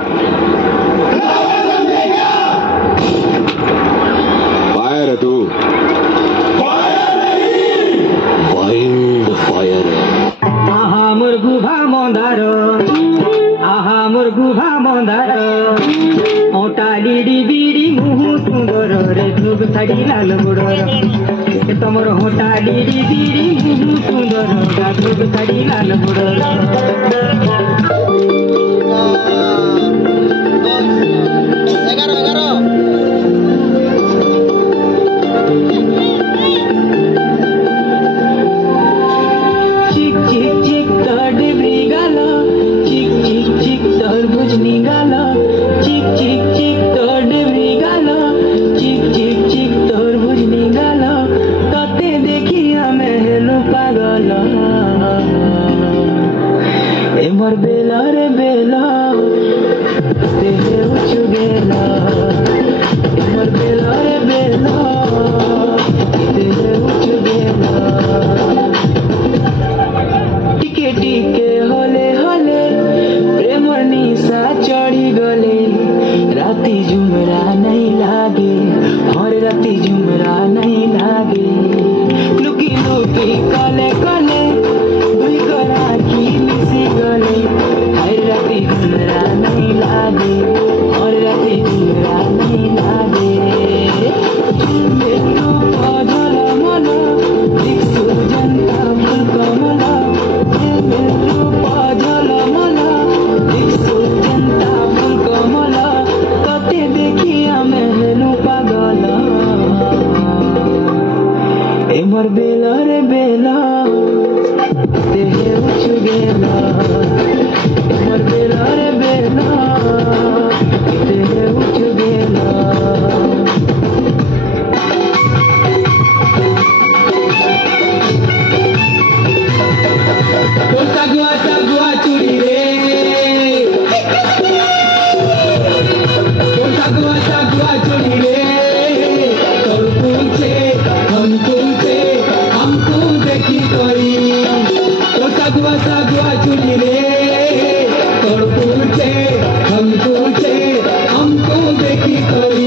Fire है तू, wild fire है। आहा मोर गुभा मंदार, आहा मोर गुभा मंदार, ओटा डिडी बिडी मुहु सुंदर रे धुप छाड़ी लाल बुडर तमर होटा डिडी बिडी मुहु सुंदर धुप छाड़ी लाल बुडर मोर बेला रे बेला तेरे उच गेला मोर बेला रे बेला तेरे उच गेला टिके टिके होले होले प्रेमर निशा चढ़ी गले राती झुमरा नहीं लागे हर राती झुमरा नहीं लागे लुकी लुकी कले कले दुई करा की मिसी गले हर राती झुमरा नहीं लागे हर राती झुमरा नहीं लागे मेरू पागल मन दिखसु जनता फूल कमला मेरू पागल मन दिखसु जनता फूल कमला कते देखिया मेहलू पागल ए मोर बेला रे बेला तेरे उच गेला मोर बेला रे बेला तेरे उच गेला सागुआ चूड़ी रे सागुआ चूड़ी रे तोर पूछे हमको देखी कोई तो सागुआ चूड़ी रे तोर पूछे हमको देखी कोई